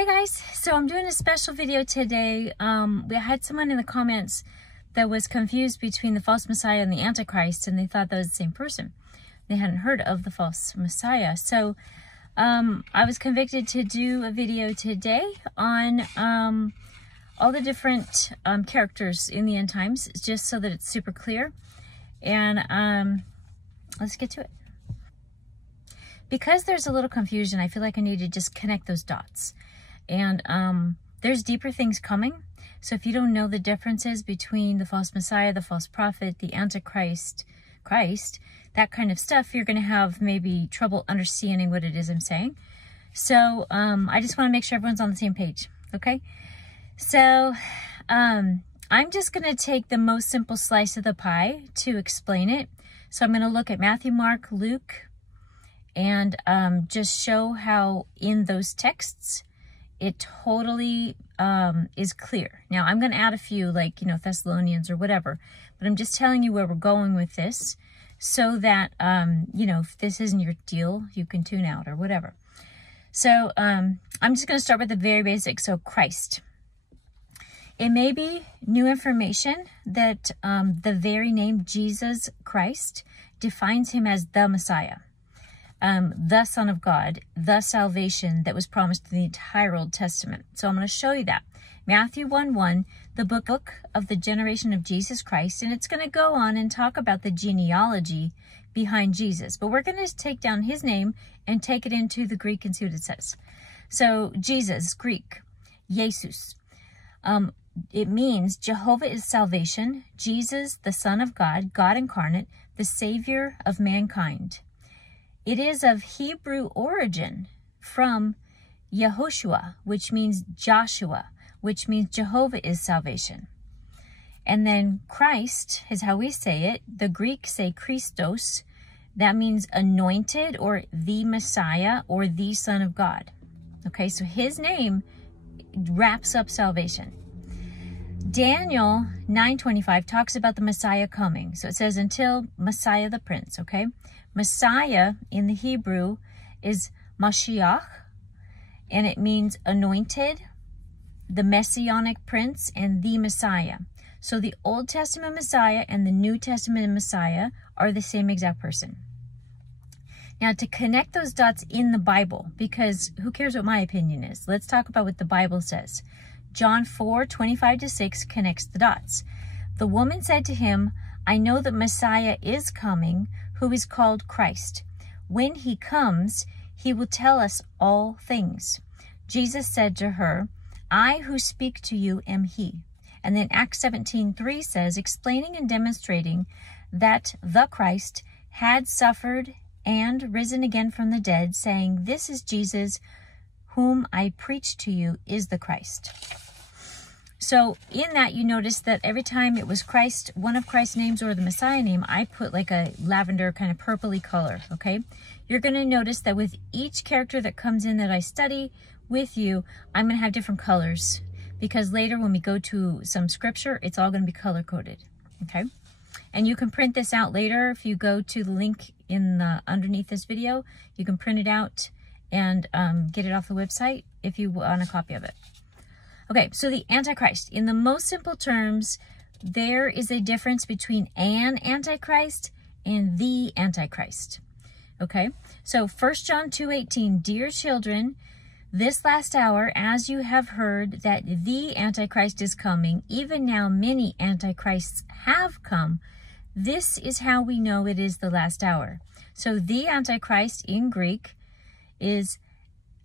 Hey guys, so I'm doing a special video today. We had someone in the comments that was confused between the false Messiah and the Antichrist, and they thought that was the same person. They hadn't heard of the false Messiah. So I was convicted to do a video today on all the different characters in the end times, just so that it's super clear. And let's get to it. Because there's a little confusion, I feel like I need to just connect those dots. And there's deeper things coming. So if you don't know the differences between the false Messiah, the false prophet, the Antichrist, Christ, that kind of stuff, you're going to have maybe trouble understanding what it is I'm saying. So I just want to make sure everyone's on the same page. Okay. So I'm just going to take the most simple slice of the pie to explain it. So I'm going to look at Matthew, Mark, Luke, and just show how in those texts it totally is clear. Now, I'm going to add a few, like, Thessalonians or whatever, but I'm just telling you where we're going with this so that, if this isn't your deal, you can tune out or whatever. So I'm just going to start with the very basics. So Christ. It may be new information that the very name Jesus Christ defines him as the Messiah. The Son of God, the salvation that was promised in the entire Old Testament. So I'm going to show you that. Matthew 1:1, the book of the generation of Jesus Christ, and it's going to go on and talk about the genealogy behind Jesus. But we're going to take down his name and take it into the Greek and see what it says. So Jesus, Greek, Jesus. It means Jehovah is salvation, Jesus, the Son of God, God incarnate, the Savior of mankind. It is of Hebrew origin from Yehoshua, which means Joshua, which means Jehovah is salvation. And then Christ is how we say it. The Greeks say Christos. That means anointed or the Messiah or the Son of God. Okay, so his name wraps up salvation. Daniel 9:25 talks about the Messiah coming. So it says until Messiah the Prince, okay? Messiah in the Hebrew is Mashiach, and it means anointed, the Messianic Prince, and the Messiah. So the Old Testament Messiah and the New Testament Messiah are the same exact person. Now, to connect those dots in the Bible, because who cares what my opinion is? Let's talk about what the Bible says. John 4:25-6 connects the dots. The woman said to him, I know that Messiah is coming, who is called Christ. When he comes, he will tell us all things. Jesus said to her, I who speak to you am he. And then Acts 17:3 says, explaining and demonstrating that the Christ had suffered and risen again from the dead, saying, this is Jesus, whom I preach to you is the Christ. So in that, you notice that every time it was Christ, one of Christ's names or the Messiah name, I put like a lavender kind of purpley color, okay? You're going to notice that with each character that comes in that I study with you, I'm going to have different colors, because later when we go to some scripture, it's all going to be color-coded, okay? And you can print this out later. If you go to the link in the underneath this video, you can print it out and get it off the website if you want a copy of it. Okay, so the Antichrist. In the most simple terms, there is a difference between an Antichrist and the Antichrist. Okay, so 1 John 2:18, dear children, this last hour, as you have heard that the Antichrist is coming, even now many Antichrists have come. This is how we know it is the last hour. So the Antichrist in Greek is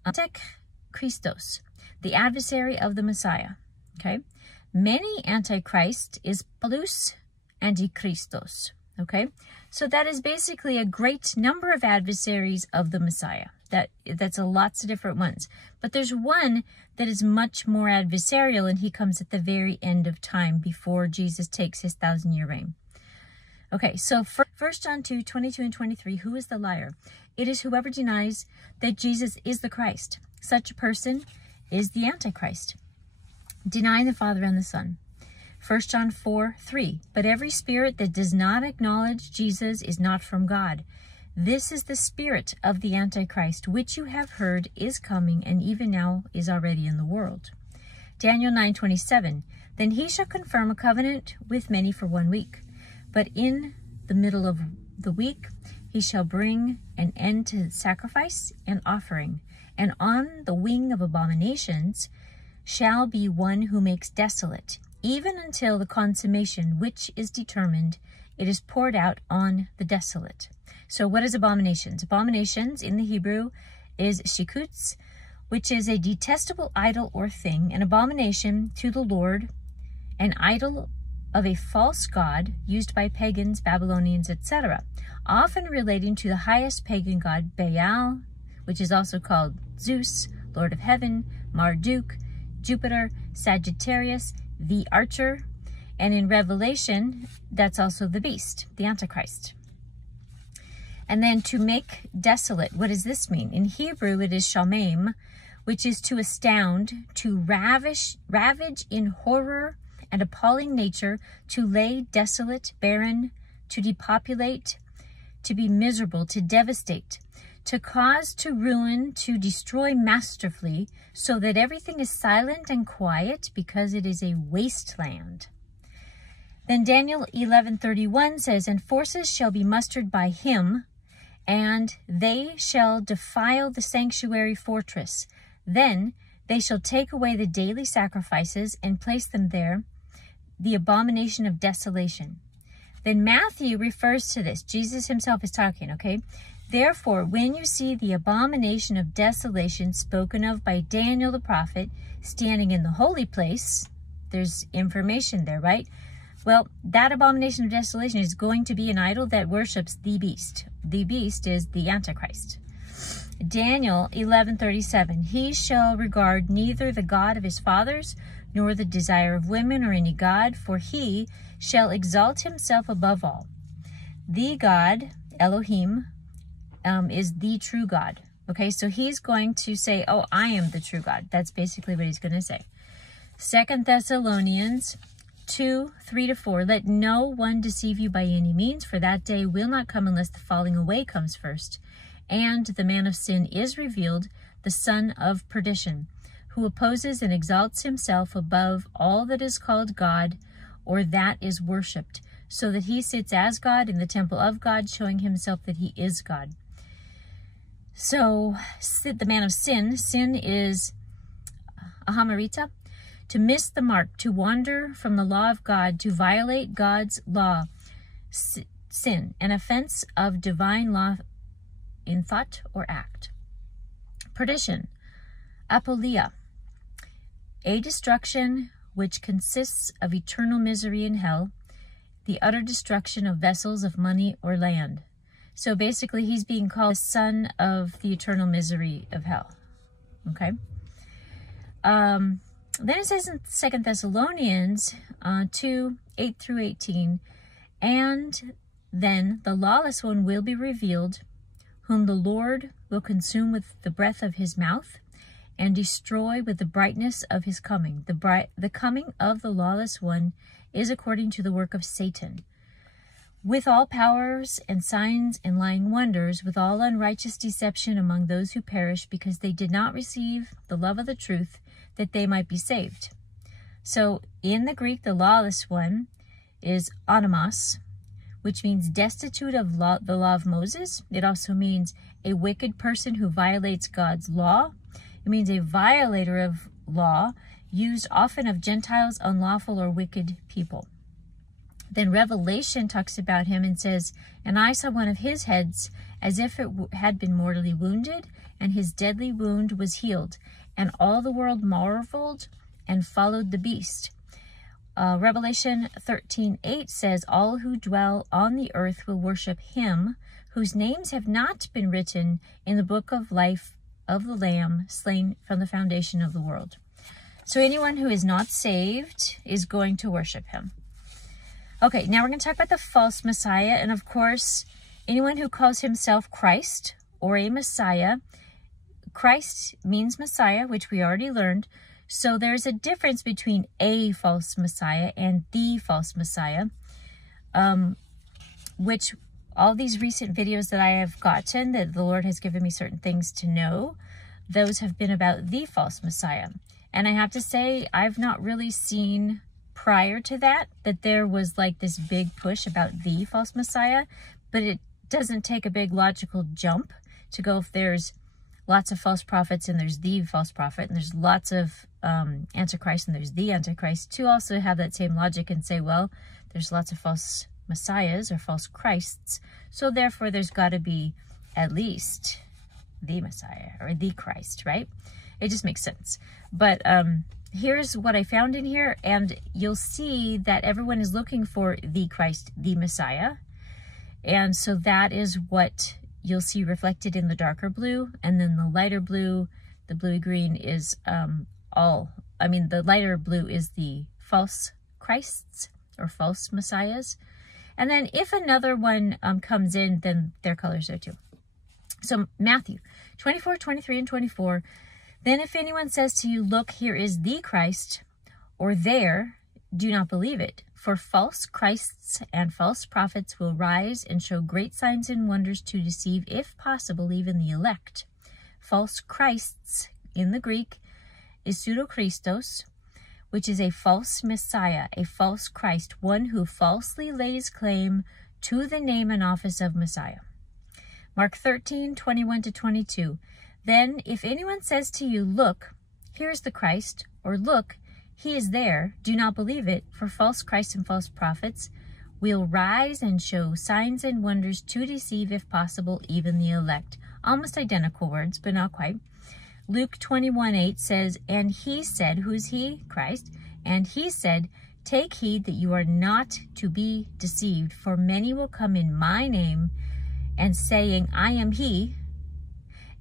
Antichristos, the adversary of the Messiah, okay? Many Antichrist is Paulus Antichristos, okay? So that is basically a great number of adversaries of the Messiah. That's lots of different ones. But there's one that is much more adversarial, and he comes at the very end of time before Jesus takes his 1,000-year reign. Okay, so 1 John 2:22 and 23, who is the liar? It is whoever denies that Jesus is the Christ. Such a person is the Antichrist, denying the Father and the Son. 1 John 4:3, but every spirit that does not acknowledge Jesus is not from God. This is the spirit of the Antichrist, which you have heard is coming, and even now is already in the world. Daniel 9:27, then he shall confirm a covenant with many for 1 week. But in the middle of the week he shall bring an end to sacrifice and offering. And on the wing of abominations shall be one who makes desolate, even until the consummation which is determined, it is poured out on the desolate. So what is abominations? Abominations in the Hebrew is shikutz, which is a detestable idol or thing, an abomination to the Lord, an idol of a false god used by pagans, Babylonians, etc., often relating to the highest pagan god Baal, which is also called Zeus, Lord of Heaven, Marduk, Jupiter, Sagittarius, the archer, and in Revelation, that's also the beast, the Antichrist. And then to make desolate, what does this mean? In Hebrew, it is shamem, which is to astound, to ravage in horror and appalling nature, to lay desolate, barren, to depopulate, to be miserable, to devastate, to cause, to ruin, to destroy masterfully, so that everything is silent and quiet, because it is a wasteland. Then Daniel 11:31 says, and forces shall be mustered by him, and they shall defile the sanctuary fortress. Then they shall take away the daily sacrifices and place them there, the abomination of desolation. Then Matthew refers to this. Jesus himself is talking, okay? Therefore, when you see the abomination of desolation spoken of by Daniel the prophet standing in the holy place, there's information there, right? Well, that abomination of desolation is going to be an idol that worships the beast. The beast is the Antichrist. Daniel 11:37, he shall regard neither the God of his fathers, nor the desire of women, or any god, for he shall exalt himself above all. The God, Elohim, is the true God. Okay, so he's going to say, oh, I am the true God. That's basically what he's going to say. 2 Thessalonians 2:3-4, let no one deceive you by any means, for that day will not come unless the falling away comes first. And the man of sin is revealed, the son of perdition, who opposes and exalts himself above all that is called God or that is worshipped, so that he sits as God in the temple of God, showing himself that he is God. So the man of sin, sin is a hamarita, to miss the mark, to wander from the law of God, to violate God's law, sin, an offense of divine law in thought or act. Perdition, apolia, a destruction which consists of eternal misery in hell, the utter destruction of vessels of money or land. So basically, he's being called the son of the eternal misery of hell. Okay? Then it says in 2 Thessalonians 2:8-18, and then the lawless one will be revealed, whom the Lord will consume with the breath of his mouth and destroy with the brightness of his coming. The coming of the lawless one is according to the work of Satan, with all powers and signs and lying wonders, with all unrighteous deception among those who perish, because they did not receive the love of the truth, that they might be saved. So in the Greek, the lawless one is onomos, which means destitute of the law of Moses. It also means a wicked person who violates God's law. It means a violator of law, used often of Gentiles, unlawful or wicked people. Then Revelation talks about him and says, and I saw one of his heads as if it had been mortally wounded, and his deadly wound was healed. And all the world marveled and followed the beast. Revelation 13:8 says, all who dwell on the earth will worship him, whose names have not been written in the book of life of the Lamb, slain from the foundation of the world. So anyone who is not saved is going to worship him. Okay, now we're going to talk about the false Messiah. And of course, anyone who calls himself Christ or a Messiah, Christ means Messiah, which we already learned. So there's a difference between a false Messiah and the false Messiah, which all these recent videos that I have gotten, that the Lord has given me certain things to know, those have been about the false Messiah. And I have to say, I've not really seen prior to that there was like this big push about the false Messiah, but it doesn't take a big logical jump to go if there's lots of false prophets and there's the false prophet, and there's lots of Antichrist and there's the Antichrist, to also have that same logic and say, well, there's lots of false messiahs or false Christs, so therefore there's got to be at least the Messiah or the Christ, right? It just makes sense. But here's what I found in here, and you'll see that everyone is looking for the Christ, the Messiah. And so that is what you'll see reflected in the darker blue, and then the lighter blue, the bluey green is the lighter blue is the false Christs or false messiahs. And then if another one comes in, then their colors are too. So Matthew 24, 23, and 24. Then if anyone says to you, look, here is the Christ, or there, do not believe it. For false Christs and false prophets will rise and show great signs and wonders to deceive, if possible, even the elect. False Christs, in the Greek, is pseudo-Christos, which is a false Messiah, a false Christ, one who falsely lays claim to the name and office of Messiah. Mark 13, 21 to 22. Then if anyone says to you, look, here is the Christ, or look, he is there, do not believe it, for false Christs and false prophets will rise and show signs and wonders to deceive, if possible, even the elect. Almost identical words, but not quite. Luke 21:8 says, and he said, who's he? Christ. And he said, take heed that you are not to be deceived, for many will come in my name, and saying, I am he,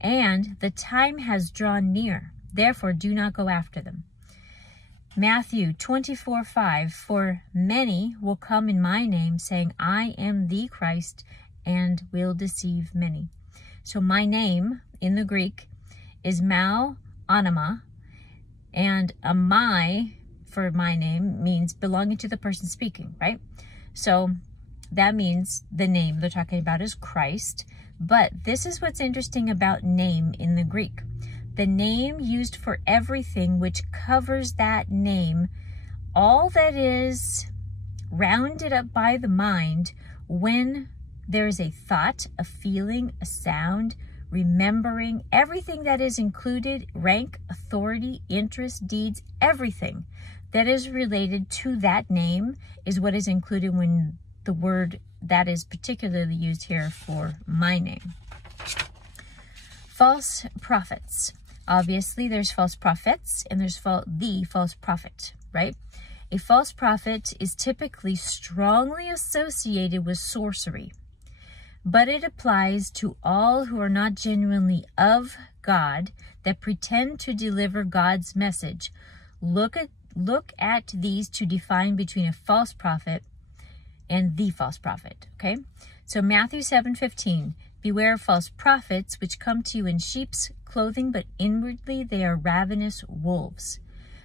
and the time has drawn near. Therefore, do not go after them. Matthew 24:5, for many will come in my name, saying, I am the Christ, and will deceive many. So my name in the Greek is mau anima, and my for my name means belonging to the person speaking, right? So that means the name they're talking about is Christ. But this is what's interesting about name in the Greek. The name used for everything which covers that name, all that is rounded up by the mind when there is a thought, a feeling, a sound, remembering, everything that is included, rank, authority, interest, deeds, everything that is related to that name is what is included when the word that is particularly used here for my name. False prophets. Obviously, there's false prophets and there's the false prophet, right? A false prophet is typically strongly associated with sorcery, but it applies to all who are not genuinely of God, that pretend to deliver God's message. Look at these to define between a false prophet and the false prophet, okay? So Matthew 7:15, beware of false prophets, which come to you in sheep's clothing, but inwardly they are ravenous wolves.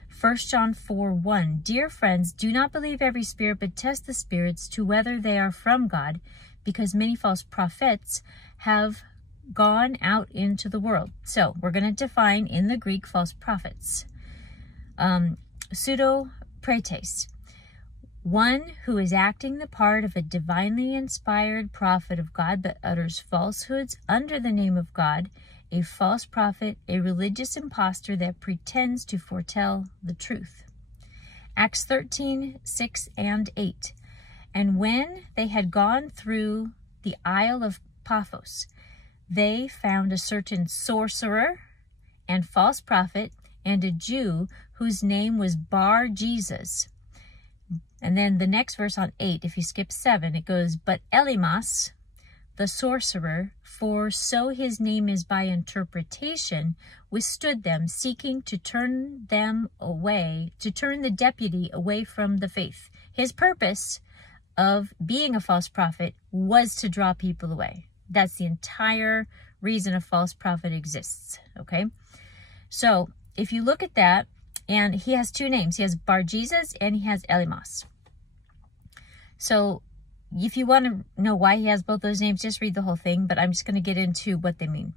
1 John 4:1, dear friends, do not believe every spirit, but test the spirits to whether they are from God, because many false prophets have gone out into the world. So we're going to define in the Greek false prophets. Pseudo-pretes, one who is acting the part of a divinely inspired prophet of God, but utters falsehoods under the name of God. A false prophet, a religious impostor that pretends to foretell the truth. Acts 13:6 and 8. And when they had gone through the Isle of Paphos, they found a certain sorcerer and false prophet and a Jew whose name was Bar Jesus. And then the next verse on 8, if you skip 7, it goes, but Elymas, the sorcerer, for so his name is by interpretation, withstood them, seeking to turn them away, to turn the deputy away from the faith. His purpose of being a false prophet was to draw people away. That's the entire reason a false prophet exists, okay? So if you look at that, and he has two names. He has Bar Jesus and he has Elymas. So if you want to know why he has both those names, just read the whole thing, but I'm just going to get into what they mean.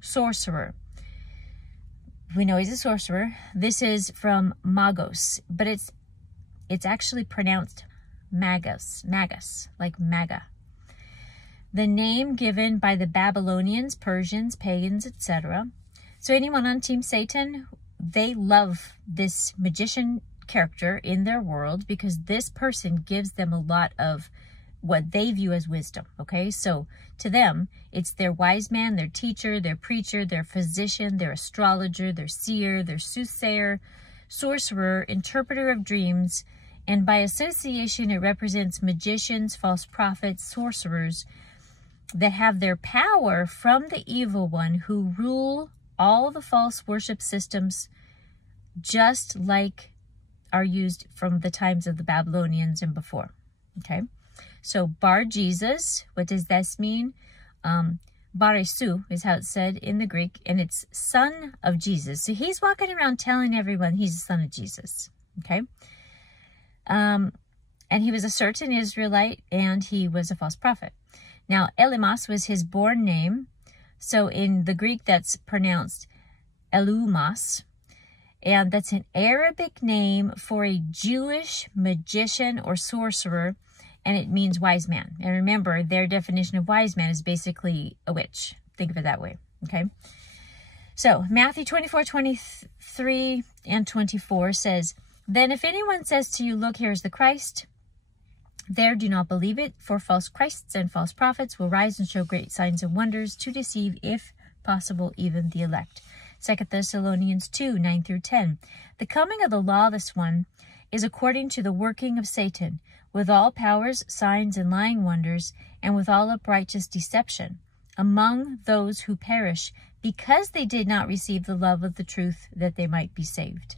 Sorcerer. We know he's a sorcerer. This is from magos, but it's actually pronounced magus, like maga. The name given by the Babylonians, Persians, pagans, etc. So anyone on Team Satan, they love this magician character in their world because this person gives them a lot of what they view as wisdom, okay? So to them, it's their wise man, their teacher, their preacher, their physician, their astrologer, their seer, their soothsayer, sorcerer, interpreter of dreams, and by association, it represents magicians, false prophets, sorcerers that have their power from the evil one who rule all the false worship systems just like are used from the times of the Babylonians and before, okay? So Bar Jesus, what does this mean? Baresu is how it's said in the Greek, and it's son of Jesus. So he's walking around telling everyone he's the son of Jesus, okay? And he was a certain Israelite, and he was a false prophet. Now, Elimas was his born name. So in the Greek, that's pronounced Elumas, and that's an Arabic name for a Jewish magician or sorcerer, and it means wise man. And remember, their definition of wise man is basically a witch. Think of it that way, okay? So Matthew 24:23 and 24 says, "Then if anyone says to you, 'Look, here is the Christ,' there do not believe it, for false Christs and false prophets will rise and show great signs and wonders to deceive, if possible, even the elect." 2 Thessalonians 2:9 through 10. "The coming of the lawless one is according to the working of Satan, with all powers, signs, and lying wonders, and with all unrighteous deception, among those who perish, because they did not receive the love of the truth, that they might be saved."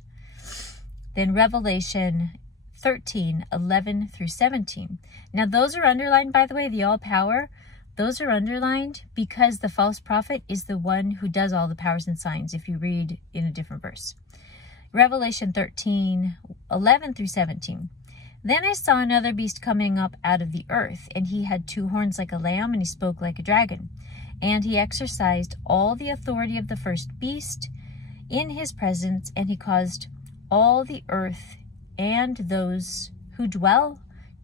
Then Revelation 13:11 through 17. Now those are underlined, by the way, the all power. Those are underlined because the false prophet is the one who does all the powers and signs, if you read in a different verse. Revelation 13:11 through 17. "Then I saw another beast coming up out of the earth, and he had 2 horns like a lamb, and he spoke like a dragon. And he exercised all the authority of the first beast in his presence, and he caused all the earth and those who dwell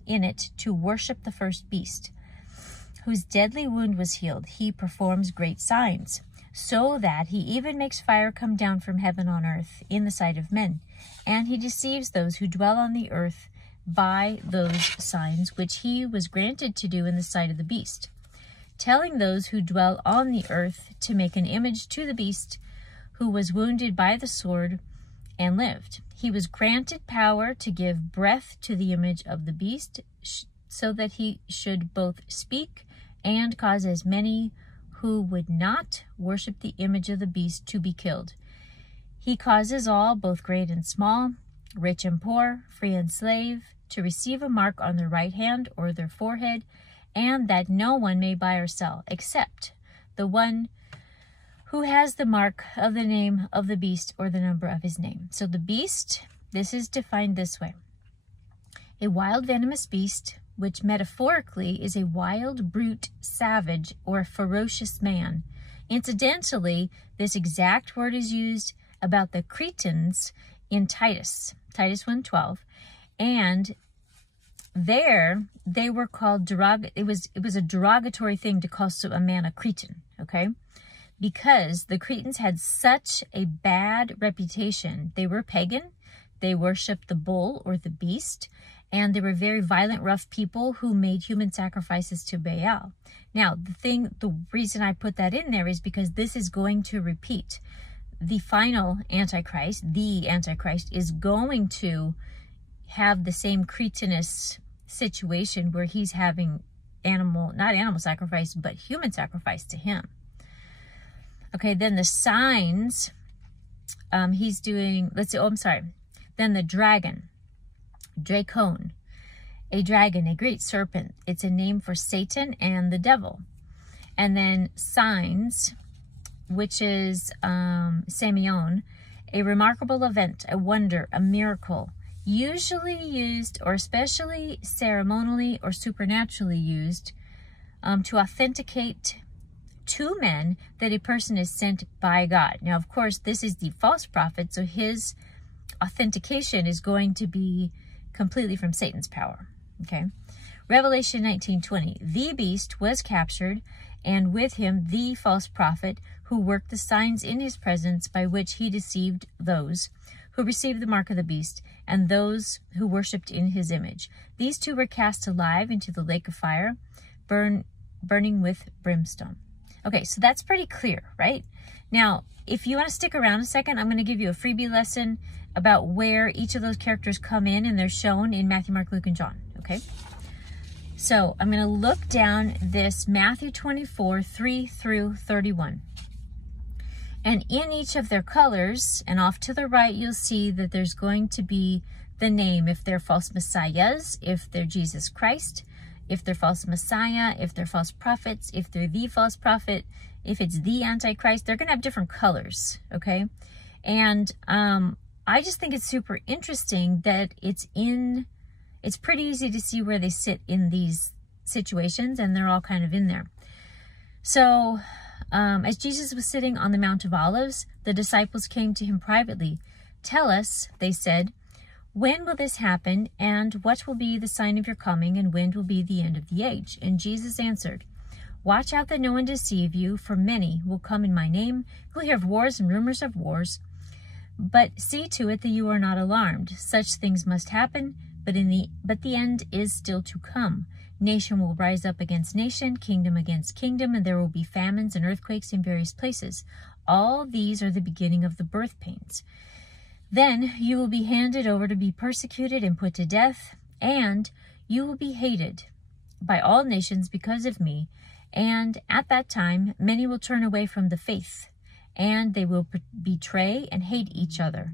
in it to worship the first beast, whose deadly wound was healed. He performs great signs, so that he even makes fire come down from heaven on earth in the sight of men. And he deceives those who dwell on the earth by those signs which he was granted to do in the sight of the beast, telling those who dwell on the earth to make an image to the beast who was wounded by the sword and lived. He was granted power to give breath to the image of the beast, so that he should both speak and cause as many who would not worship the image of the beast to be killed. He causes all, both great and small, rich and poor, free and slave, to receive a mark on their right hand or their forehead, and that no one may buy or sell, except the one who has the mark of the name of the beast or the number of his name." So the beast, this is defined this way: a wild venomous beast, which metaphorically is a wild, brute, savage, or ferocious man. Incidentally, this exact word is used about the Cretans in Titus 1:12, and there they were called it was a derogatory thing to call a man a Cretan, okay? Because the Cretans had such a bad reputation. They were pagan, they worshipped the bull or the beast, and they were very violent, rough people who made human sacrifices to Baal. Now, the reason I put that in there is because this is going to repeat. The final Antichrist, is going have the same cretinous situation where he's having not animal sacrifice, but human sacrifice to him. Okay, then the signs, he's doing, then the dragon, Dracon, a dragon, a great serpent. It's a name for Satan and the devil. And then signs, which is Semyon, a remarkable event, a wonder, a miracle, usually used or especially ceremonially or supernaturally used to authenticate to men that a person is sent by God. Now, of course, this is the false prophet, so his authentication is going to be completely from Satan's power. Okay. Revelation 19:20. The beast was captured, and with him the false prophet who worked the signs in his presence, by which he deceived those who received the mark of the beast and those who worshipped in his image. These two were cast alive into the lake of fire, burning with brimstone. Okay, so that's pretty clear, right? Now, if you want to stick around a second, I'm going to give you a freebie lesson about where each of those characters come in, and they're shown in Matthew, Mark, Luke, and John, okay? So I'm going to look down this Matthew 24, 3 through 31. And in each of their colors, and off to the right, you'll see that there's going to be the name, if they're false messiahs, if they're Jesus Christ, if they're false messiah, if they're false prophets, if they're the false prophet, if it's the Antichrist. They're going to have different colors, okay? And I just think it's super interesting that it's pretty easy to see where they sit in these situations, and they're all kind of in there. So as Jesus was sitting on the Mount of Olives, the disciples came to him privately. "Tell us," they said, "when will this happen, and what will be the sign of your coming, and when will be the end of the age?" And Jesus answered, "Watch out that no one deceive you, for many will come in my name. You'll hear of wars and rumors of wars. But see to it that you are not alarmed. Such things must happen, but the end is still to come. Nation will rise up against nation, kingdom against kingdom, and there will be famines and earthquakes in various places. All these are the beginning of the birth pains. Then you will be handed over to be persecuted and put to death, and you will be hated by all nations because of me. And at that time, many will turn away from the faith, and they will betray and hate each other.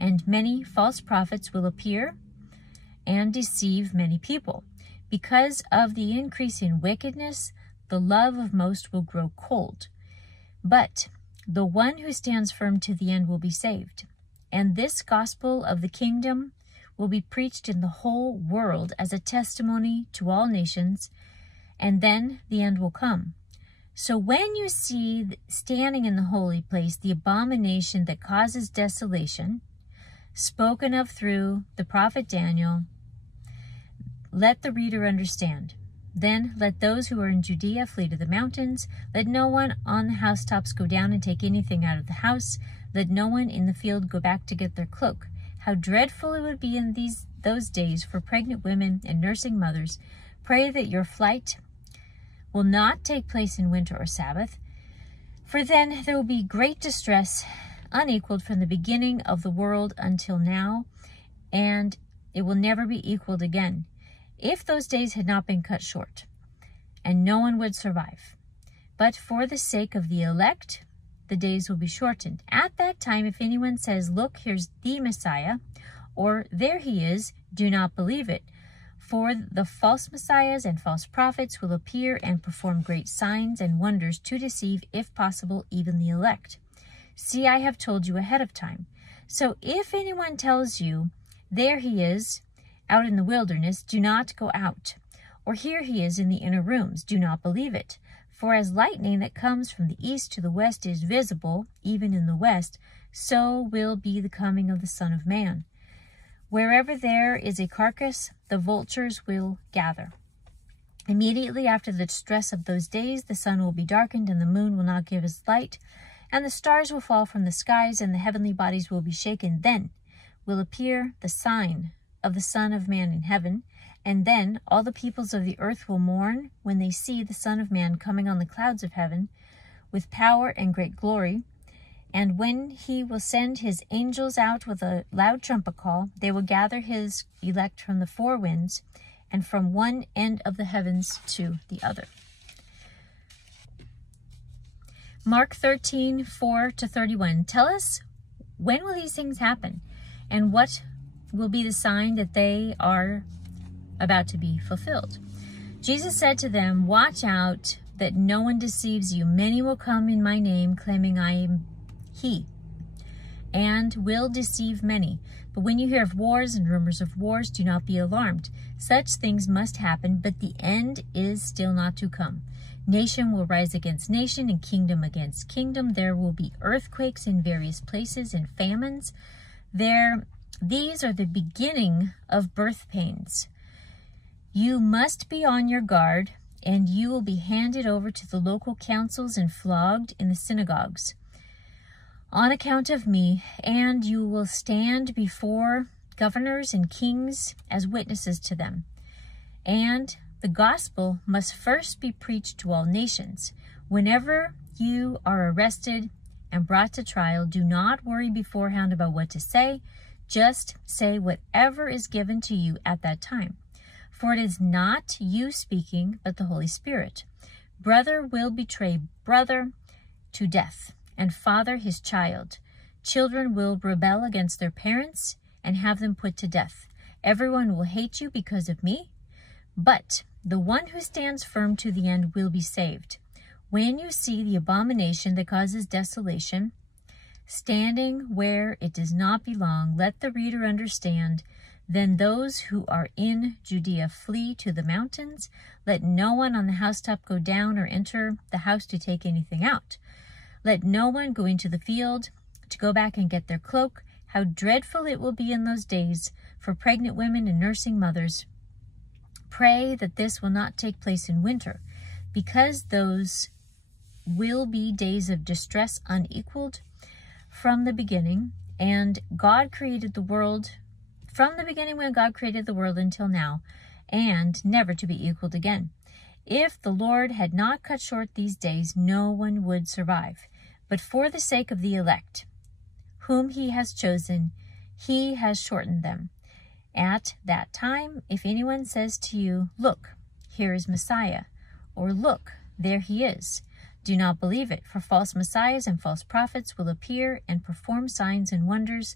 And many false prophets will appear and deceive many people. Because of the increase in wickedness, the love of most will grow cold. But the one who stands firm to the end will be saved. And this gospel of the kingdom will be preached in the whole world as a testimony to all nations, and then the end will come. So when you see standing in the holy place the abomination that causes desolation, spoken of through the prophet Daniel, let the reader understand. Then let those who are in Judea flee to the mountains. Let no one on the housetops go down and take anything out of the house. Let no one in the field go back to get their cloak. How dreadful it would be in those days for pregnant women and nursing mothers. Pray that your flight will not take place in winter or Sabbath, for then there will be great distress, unequaled from the beginning of the world until now, and it will never be equaled again, if those days had not been cut short, and no one would survive. But for the sake of the elect, the days will be shortened. At that time, if anyone says, 'Look, here's the Messiah,' or 'There he is,' do not believe it. For the false messiahs and false prophets will appear and perform great signs and wonders to deceive, if possible, even the elect. See, I have told you ahead of time. So if anyone tells you, 'There he is,' out in the wilderness, do not go out. Or 'Here he is in the inner rooms,' do not believe it. For as lightning that comes from the east to the west is visible, even in the west, so will be the coming of the Son of Man. Wherever there is a carcass, the vultures will gather. Immediately after the distress of those days, the sun will be darkened, and the moon will not give its light, and the stars will fall from the skies, and the heavenly bodies will be shaken. Then will appear the sign of the Son of Man in heaven, and then all the peoples of the earth will mourn when they see the Son of Man coming on the clouds of heaven with power and great glory. And when he will send his angels out with a loud trumpet call, they will gather his elect from the four winds and from one end of the heavens to the other." Mark 13, 4-31. Tell us, when will these things happen? And what will be the sign that they are about to be fulfilled? Jesus said to them, "Watch out that no one deceives you. Many will come in my name, claiming I am he, and will deceive many. But when you hear of wars and rumors of wars, do not be alarmed. Such things must happen, but the end is still not to come. Nation will rise against nation, and kingdom against kingdom. There will be earthquakes in various places and famines. These are the beginning of birth pains. You must be on your guard, and you will be handed over to the local councils and flogged in the synagogues on account of me, and you will stand before governors and kings as witnesses to them. And the gospel must first be preached to all nations. Whenever you are arrested and brought to trial, do not worry beforehand about what to say. Just say whatever is given to you at that time. For it is not you speaking, but the Holy Spirit. Brother will betray brother to death, and father his child. Children will rebel against their parents and have them put to death. Everyone will hate you because of me, but the one who stands firm to the end will be saved. When you see the abomination that causes desolation standing where it does not belong, let the reader understand. Then those who are in Judea flee to the mountains. Let no one on the housetop go down or enter the house to take anything out. Let no one go into the field to go back and get their cloak. How dreadful it will be in those days for pregnant women and nursing mothers. Pray that this will not take place in winter, because those will be days of distress unequaled from the beginning. And God created the world from the beginning when God created the world until now, and never to be equaled again. If the Lord had not cut short these days, no one would survive. But for the sake of the elect, whom he has chosen, he has shortened them. At that time, if anyone says to you, "Look, here is Messiah," or "Look, there he is," do not believe it, for false messiahs and false prophets will appear and perform signs and wonders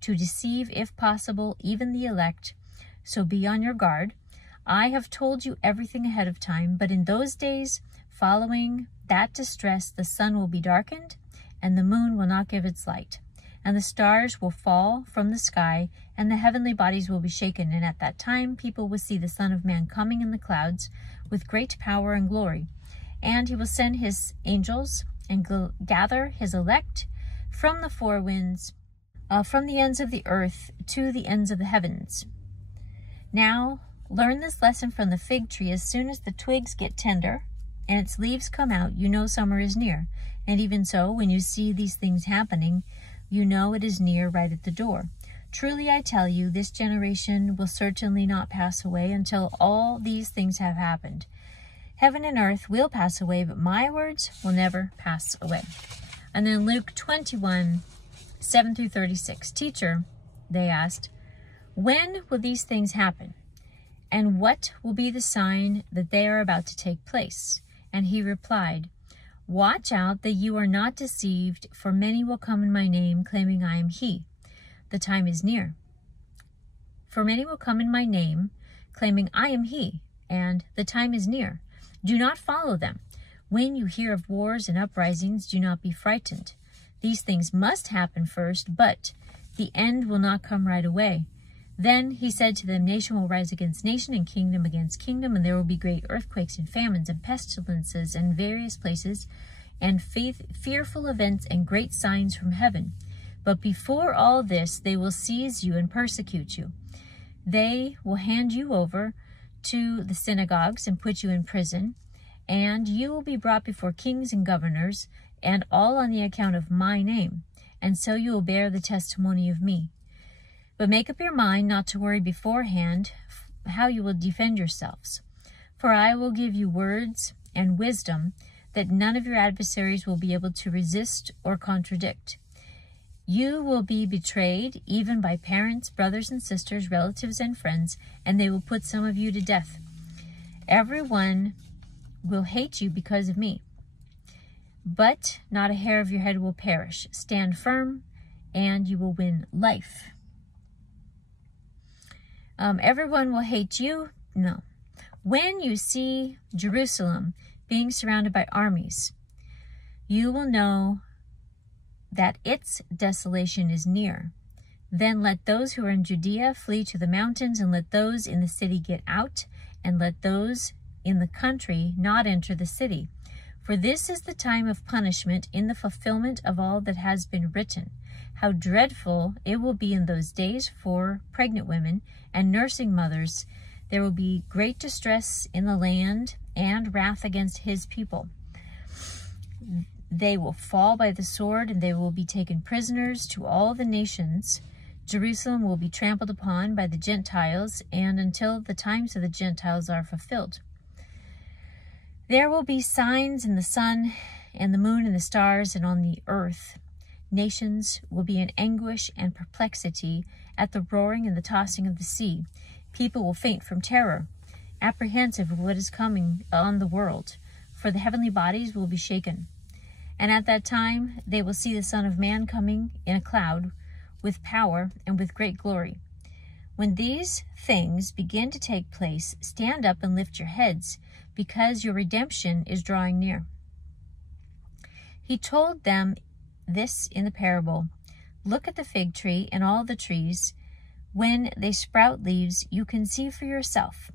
to deceive, if possible, even the elect. So be on your guard. I have told you everything ahead of time, but in those days following that distress, the sun will be darkened, and the moon will not give its light, and the stars will fall from the sky, and the heavenly bodies will be shaken. And at that time people will see the Son of Man coming in the clouds with great power and glory. And he will send his angels and gather his elect from the four winds, from the ends of the earth to the ends of the heavens. Now, learn this lesson from the fig tree. As soon as the twigs get tender and its leaves come out, you know summer is near. And even so, when you see these things happening, you know it is near, right at the door. Truly I tell you, this generation will certainly not pass away until all these things have happened. Heaven and earth will pass away, but my words will never pass away. And then Luke 21, 7 through 36. Teacher, they asked, when will these things happen? And what will be the sign that they are about to take place? And he replied, watch out that you are not deceived, for many will come in my name, claiming I am he. The time is near. For many will come in my name, claiming I am he, and the time is near. Do not follow them. When you hear of wars and uprisings, do not be frightened. These things must happen first, but the end will not come right away. Then he said to them, nation will rise against nation and kingdom against kingdom, and there will be great earthquakes and famines and pestilences in various places, and fearful events and great signs from heaven. But before all this, they will seize you and persecute you. They will hand you over to the synagogues and put you in prison, and you will be brought before kings and governors, and all on the account of my name. And so you will bear the testimony of me. But make up your mind not to worry beforehand how you will defend yourselves. For I will give you words and wisdom that none of your adversaries will be able to resist or contradict. You will be betrayed even by parents, brothers and sisters, relatives and friends, and they will put some of you to death. Everyone will hate you because of me. But not a hair of your head will perish. Stand firm, and you will win life. Everyone will hate you. No. When you see Jerusalem being surrounded by armies, you will know that its desolation is near. Then let those who are in Judea flee to the mountains, and let those in the city get out, and let those in the country not enter the city. For this is the time of punishment in the fulfillment of all that has been written. How dreadful it will be in those days for pregnant women and nursing mothers. There will be great distress in the land and wrath against his people. They will fall by the sword, and they will be taken prisoners to all the nations. Jerusalem will be trampled upon by the Gentiles, and until the times of the Gentiles are fulfilled. There will be signs in the sun and the moon and the stars, and on the earth. Nations will be in anguish and perplexity at the roaring and the tossing of the sea. People will faint from terror, apprehensive of what is coming on the world, for the heavenly bodies will be shaken. And at that time they will see the Son of Man coming in a cloud with power and with great glory. When these things begin to take place, stand up and lift your heads, because your redemption is drawing near. He told them this in the parable. Look at the fig tree and all the trees. When they sprout leaves, you can see for yourself,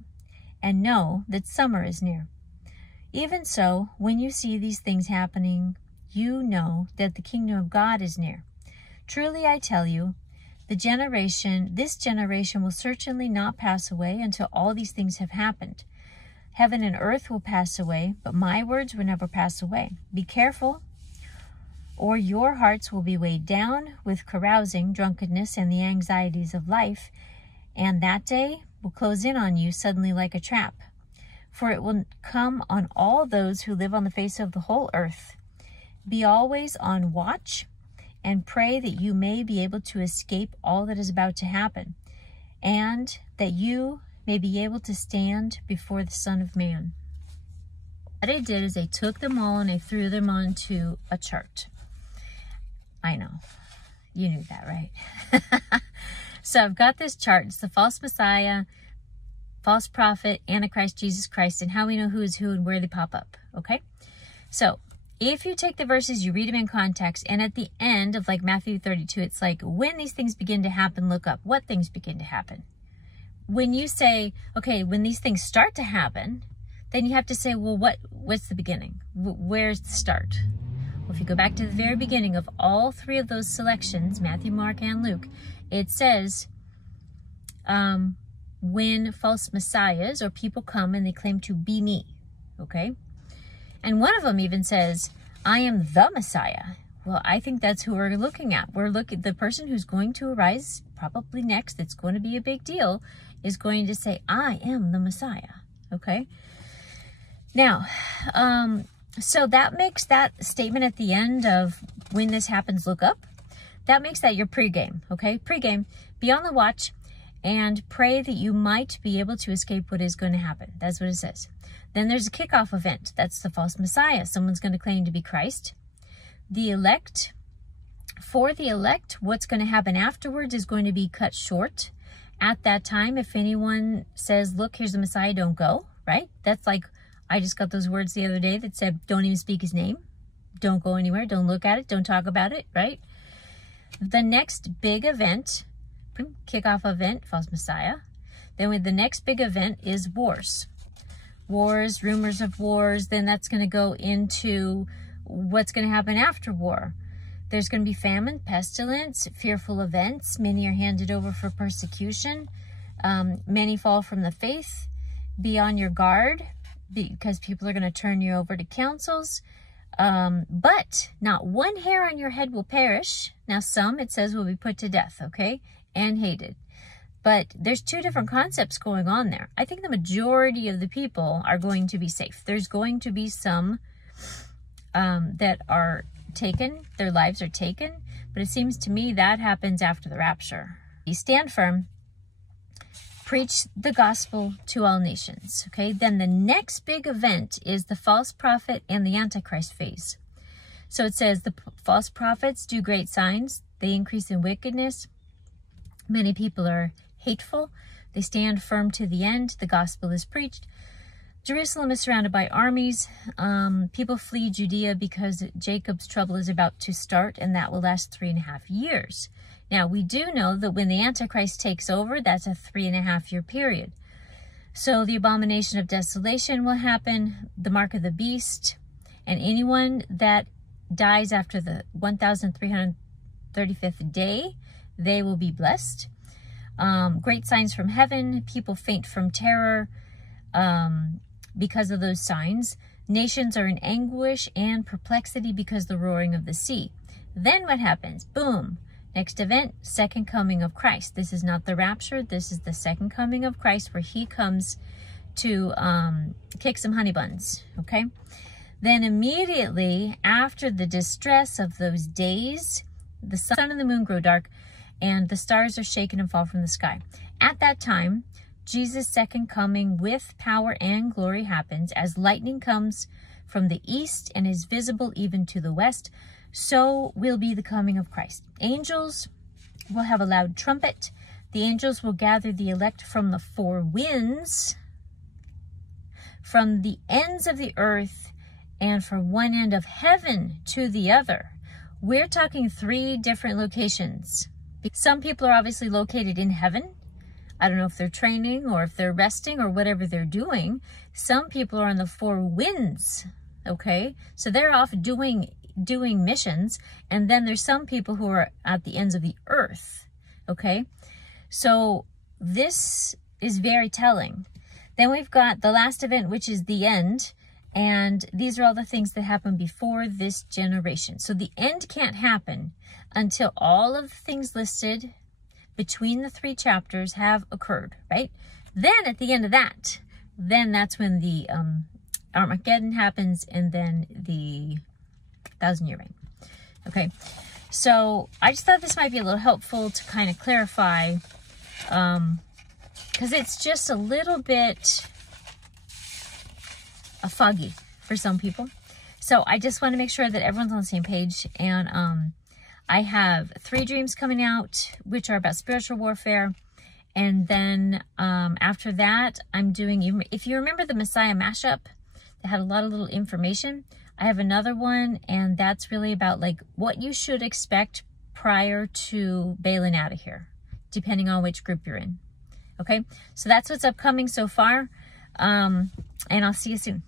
and know that summer is near. Even so, when you see these things happening, you know that the kingdom of God is near. Truly I tell you, this generation will certainly not pass away until all these things have happened. Heaven and earth will pass away, but my words will never pass away. Be careful, or your hearts will be weighed down with carousing, drunkenness, and the anxieties of life, and that day will close in on you suddenly like a trap. For it will come on all those who live on the face of the whole earth. Be always on watch, and pray that you may be able to escape all that is about to happen, and that you may be able to stand before the Son of Man. What I did is I took them all and I threw them onto a chart. I know. You knew that, right? So I've got this chart. It's the false Messiah, false prophet, Antichrist, Jesus Christ, and how we know who is who and where they pop up, okay? So if you take the verses, you read them in context, and at the end of like Matthew 32, it's like, when these things begin to happen, look up. What things begin to happen? When you say, okay, when these things start to happen, then you have to say, well, what's the beginning? Where's the start? Well, if you go back to the very beginning of all three of those selections, Matthew, Mark, and Luke, it says, when false messiahs or people come and they claim to be me, okay? And one of them even says, I am the Messiah. Well, I think that's who we're looking at. We're looking, the person who's going to arise probably next, it's going to be a big deal, is going to say, I am the Messiah, okay? Now, so that makes that statement at the end of when this happens, look up. That makes that your pregame, okay? Pregame, be on the watch and pray that you might be able to escape what is going to happen. That's what it says. Then there's a kickoff event. That's the false Messiah. Someone's going to claim to be Christ. The elect, for the elect, what's going to happen afterwards is going to be cut short. At that time, if anyone says, look, here's the Messiah, don't go, right? That's like, I just got those words the other day that said, don't even speak his name. Don't go anywhere. Don't look at it. Don't talk about it, right? The next big event, kickoff event, false Messiah. Then with the next big event is wars. Wars, rumors of wars. Then that's going to go into what's going to happen after war. There's going to be famine, pestilence, fearful events. Many are handed over for persecution. Many fall from the faith. Be on your guard, because people are going to turn you over to councils. But not one hair on your head will perish. Now some, it says, will be put to death, okay, and hated. But there's two different concepts going on there. I think the majority of the people are going to be safe. There's going to be some that are taken, their lives are taken, but it seems to me that happens after the rapture. You stand firm, preach the gospel to all nations, okay? Then the next big event is the false prophet and the Antichrist phase. So it says the false prophets do great signs. They increase in wickedness. Many people are hateful. They stand firm to the end. The gospel is preached. Jerusalem is surrounded by armies. People flee Judea because Jacob's trouble is about to start, and that will last 3.5 years. Now, we do know that when the Antichrist takes over, that's a 3.5-year period. So the abomination of desolation will happen, the mark of the beast, and anyone that dies after the 1,335th day, they will be blessed. Great signs from heaven, people faint from terror because of those signs. Nations are in anguish and perplexity because of the roaring of the sea. Then what happens? Boom. Next event, second coming of Christ. This is not the rapture. This is the second coming of Christ, where he comes to kick some honey buns, okay? Then immediately after the distress of those days, the sun and the moon grow dark, and the stars are shaken and fall from the sky. At that time, Jesus' second coming with power and glory happens, as lightning comes from the east and is visible even to the west. So will be the coming of Christ. Angels will have a loud trumpet. The angels will gather the elect from the four winds, from the ends of the earth, and from one end of heaven to the other. We're talking 3 different locations. Some people are obviously located in heaven. I don't know if they're training or if they're resting or whatever they're doing. Some people are on the 4 winds, okay? So they're off doing missions, and then there's some people who are at the ends of the earth, okay? So this is very telling. Then we've got the last event, which is the end, and these are all the things that happen before this generation. So the end can't happen until all of the things listed between the 3 chapters have occurred, right? Then at the end of that, then that's when the Armageddon happens, and then the 1,000-year reign. Okay, so I just thought this might be a little helpful to kind of clarify, because it's just a little bit foggy for some people. So I just want to make sure that everyone's on the same page. And I have 3 dreams coming out, which are about spiritual warfare. And then after that, I'm doing, if you remember the Messiah mashup that had a lot of little information, I have another one, and that's really about like what you should expect prior to bailing out of here, depending on which group you're in. Okay, so that's what's upcoming so far, and I'll see you soon.